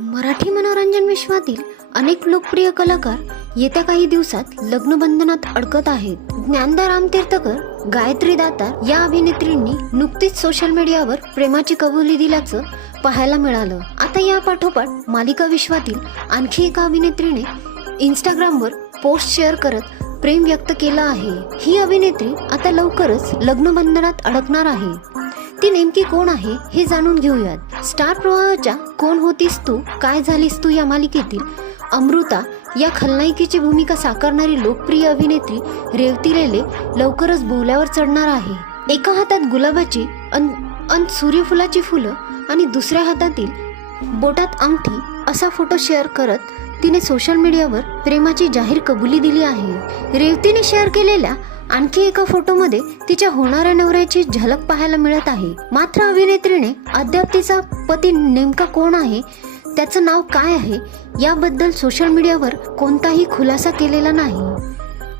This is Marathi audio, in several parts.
मराठी मनोरंजन विश्वातील अनेक लोकप्रिय कलाकार येत्या काही दिवसात लग्नबंधनात अडकत आहेत। ज्ञानदा रामतीर्थकर, गायत्री दातार या अभिनेत्रींनी नुकतीच सोशल मीडियावर प्रेमाची कबुली दिल्याचं पाहायला मिळालं। आता या पाठोपाठ मालिका विश्वातील आणखी एका अभिनेत्रीने इंस्टाग्रामवर पोस्ट शेअर करत प्रेम व्यक्त केलं आहे। ही अभिनेत्री आता लवकरच लग्नबंधनात अडकणार आहे। ती नेमकी कोण आहे हे जाणून घेऊयात। स्टार प्रवाहाच्या कोण होतीस तू काय झालीस तू या मालिकेतील अमृता या खलनायिकेची भूमिका साकारणारी लोकप्रिय अभिनेत्री रेवती लेले लवकरच बोहल्यावर चढणार आहे। एका हातात गुलाबाची अन सूर्यफुलाची फुलं आणि दुसऱ्या हातातील बोटात अंगठी असा फोटो शेअर करत तिने सोशल मीडियावर प्रेमाची जाहीर कबुली दिली आहे। रेवतीने शेअर केलेल्या आणखी एका फोटोमध्ये तिच्या होणाऱ्या नवऱ्याची झलक पाहायला मिळत आहे। मात्र अभिनेत्रीने अद्याप तिचा पती नेमका कोण आहे, त्याचं नाव काय आहे याबद्दल सोशल मीडियावर कोणताही खुलासा केलेला नाही।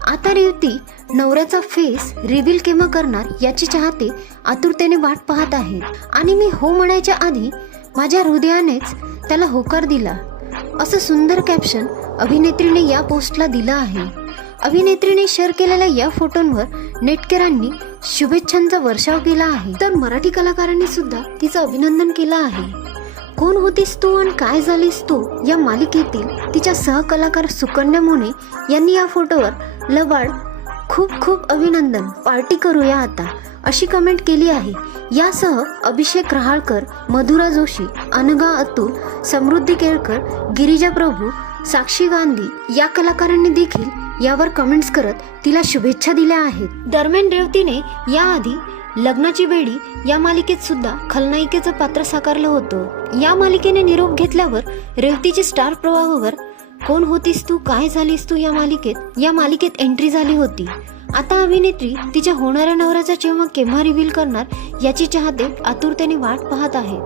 आता रेवती नवऱ्याचा फेस रिव्हील केव्हा करणार याची चाहते आतुरतेने वाट पाहत आहेत। आणि मी हो म्हणायच्या आधी माझ्या हृदयानेच त्याला होकार दिला, असं सुंदर कॅप्शन अभिनेत्रीने या पोस्टला दिलं आहे। अभिनेत्रीने शेअर केलेल्या या फोटोंवर नेटकरांनी शुभेच्छांचा वर्षाव केला आहे, तर मराठी कलाकारांनी सुद्धा तिचं अभिनंदन केलं आहे। कोण होतीस तू आणि काय झालीस तू या मालिकेतील तिच्या सहकलाकार सुकन्या मोने यांनी या फोटोवर लबाड खूप खूप अभिनंदन, पार्टी करूया आता अशी कमेंट केली आहे। यासह अभिषेक रहाळकर, मधुरा जोशी, अनघा अतुल, समृद्धी केळकर, गिरिजा प्रभू, साक्षी गांधी या कलाकारांनी देखील यावर कमेंट्स करत तिला शुभेच्छा दिल्या आहेत। दरम्यान रेवतीने याआधी लग्नाची बेडी या मालिकेत सुद्धा खलनायिकेचं पात्र साकारलं होतं। या मालिकेने निरोप घेतल्यावर रेवतीची स्टार प्रवाहावर कोण होतीस तू काय झालीस तू या मालिकेत एंट्री झाली होती। आता अभिनेत्री तिच्या होणाऱ्या नवऱ्याचा केव्हा रिव्हील करणार याची चाहते आतुरतेने वाट पाहत आहेत।